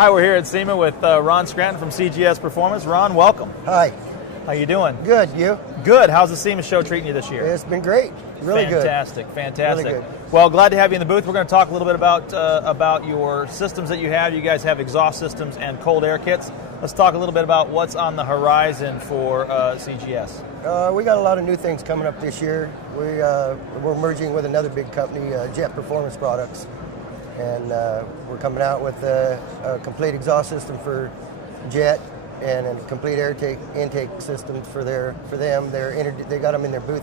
Hi, we're here at SEMA with Ron Scrantan from CGS Performance. Ron, welcome. Hi. How you doing? Good, you? Good. How's the SEMA show treating you this year? It's been great. Really good. Fantastic. Really good. Well, glad to have you in the booth. We're going to talk a little bit about your systems that you have. You guys have exhaust systems and cold air kits. Let's talk a little bit about what's on the horizon for CGS. We got a lot of new things coming up this year. We're merging with another big company, Jet Performance Products, and we're coming out with a complete exhaust system for Jet and a complete intake system for them. They got them in their booth.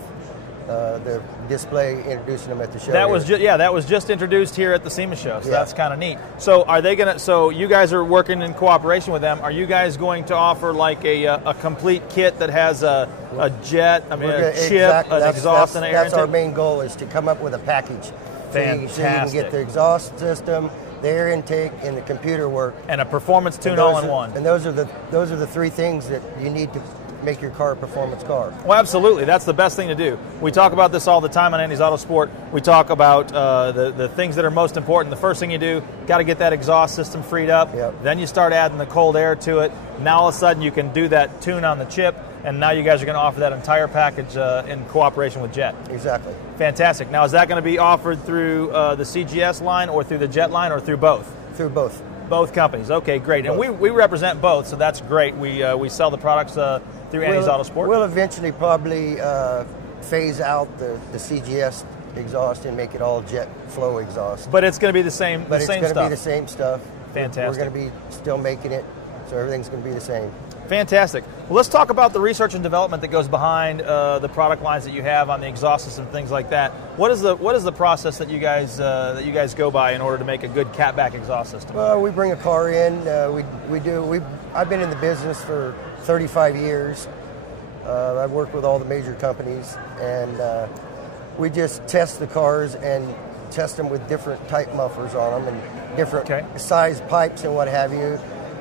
The display, introducing them at the show. That was just introduced here at the SEMA show, so that's kind of neat. So are they gonna? So you guys are working in cooperation with them. Are you guys going to offer like a complete kit that has a jet, a chip, an exhaust, and an air intake? That's our main goal, is to come up with a package. Fantastic. So you can get the exhaust system, the air intake, and the computer work, and a performance tune all in one. And those are the three things that you need to make your car a performance car. Well, absolutely. That's the best thing to do. We talk about this all the time on Andy's Autosport. We talk about the things that are most important. The first thing you do, got to get that exhaust system freed up. Yep. Then you start adding the cold air to it. Now all of a sudden you can do that tune on the chip, and now you guys are going to offer that entire package in cooperation with Jet. Exactly. Fantastic. Now is that going to be offered through the CGS line or through the Jet line or through both? Through both. Both companies. Okay, great. Both. And we represent both, so that's great. We sell the products through Andy's Autosport. We'll eventually probably phase out the CGS exhaust and make it all jet flow exhaust. But it's going to be the same. But it's going to be the same stuff. Fantastic. We're going to be still making it, so everything's going to be the same. Fantastic. Well, let's talk about the research and development that goes behind the product lines that you have on the exhaust system, things like that. What is the process that you guys go by in order to make a good catback exhaust system? Well, we bring a car in. I've been in the business for 35 years. I've worked with all the major companies, and we just test the cars and test them with different type mufflers on them and different size pipes and what have you,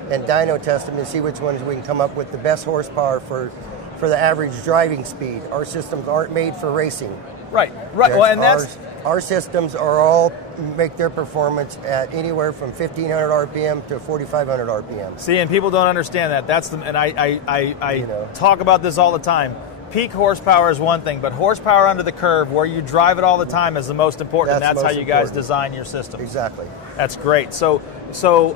and dyno test them and see which ones we can come up with the best horsepower for the average driving speed. Our systems aren't made for racing. Right. Well, and our systems are all make their performance at anywhere from 1,500 RPM to 4,500 RPM. See, and people don't understand that. And I talk about this all the time. Peak horsepower is one thing, but horsepower under the curve, where you drive it all the time, is the most important. And that's how you guys design your system. Exactly. That's great. So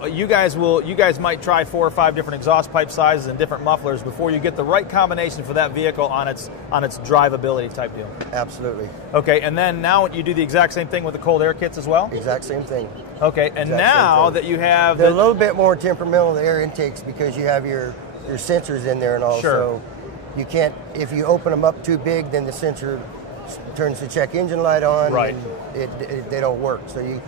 you guys might try 4 or 5 different exhaust pipe sizes and different mufflers before you get the right combination for that vehicle on its drivability type deal. Absolutely. Okay, and then now you do the exact same thing with the cold air kits as well? Exact same thing. Okay, and now that you have... They're a little bit more temperamental, the air intakes, because you have your sensors in there and all. Sure. So you can't, if you open them up too big, then the sensor turns the check engine light on. Right. And they don't work. So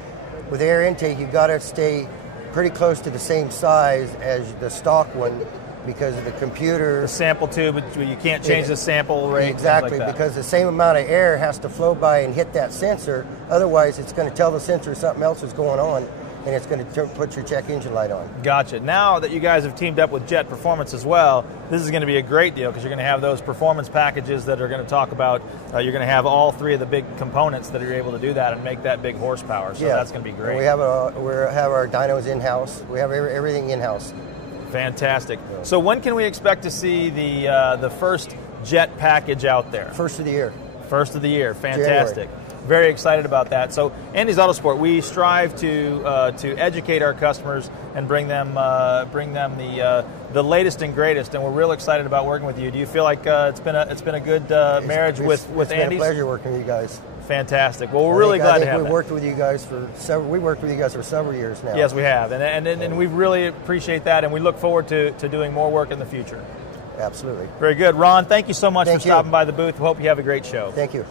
with air intake, you've got to stay pretty close to the same size as the stock one, because of the computer. The sample tube, you can't change the sample rate. Exactly, like because the same amount of air has to flow by and hit that sensor. Otherwise, it's going to tell the sensor something else is going on, and it's going to put your check engine light on. Gotcha. Now that you guys have teamed up with Jet Performance as well, this is going to be a great deal, because you're going to have those performance packages that are going to talk about, you're going to have all 3 of the big components that are able to do that and make that big horsepower. So that's going to be great. And we have our dynos in-house. We have everything in-house. Fantastic. So when can we expect to see the first Jet package out there? First of the year. First of the year. Fantastic. January. Very excited about that. So Andy's Autosport, we strive to educate our customers and bring them the latest and greatest, and we're real excited about working with you. Do you feel like it's been a good marriage with Andy's? It's been a pleasure working with you guys. Fantastic. Well, we're really glad to have we worked with you guys for several years now. Yes, we have, and we really appreciate that, and we look forward to doing more work in the future. Absolutely. Very good. Ron, thank you so much for stopping by the booth. We hope you have a great show. Thank you.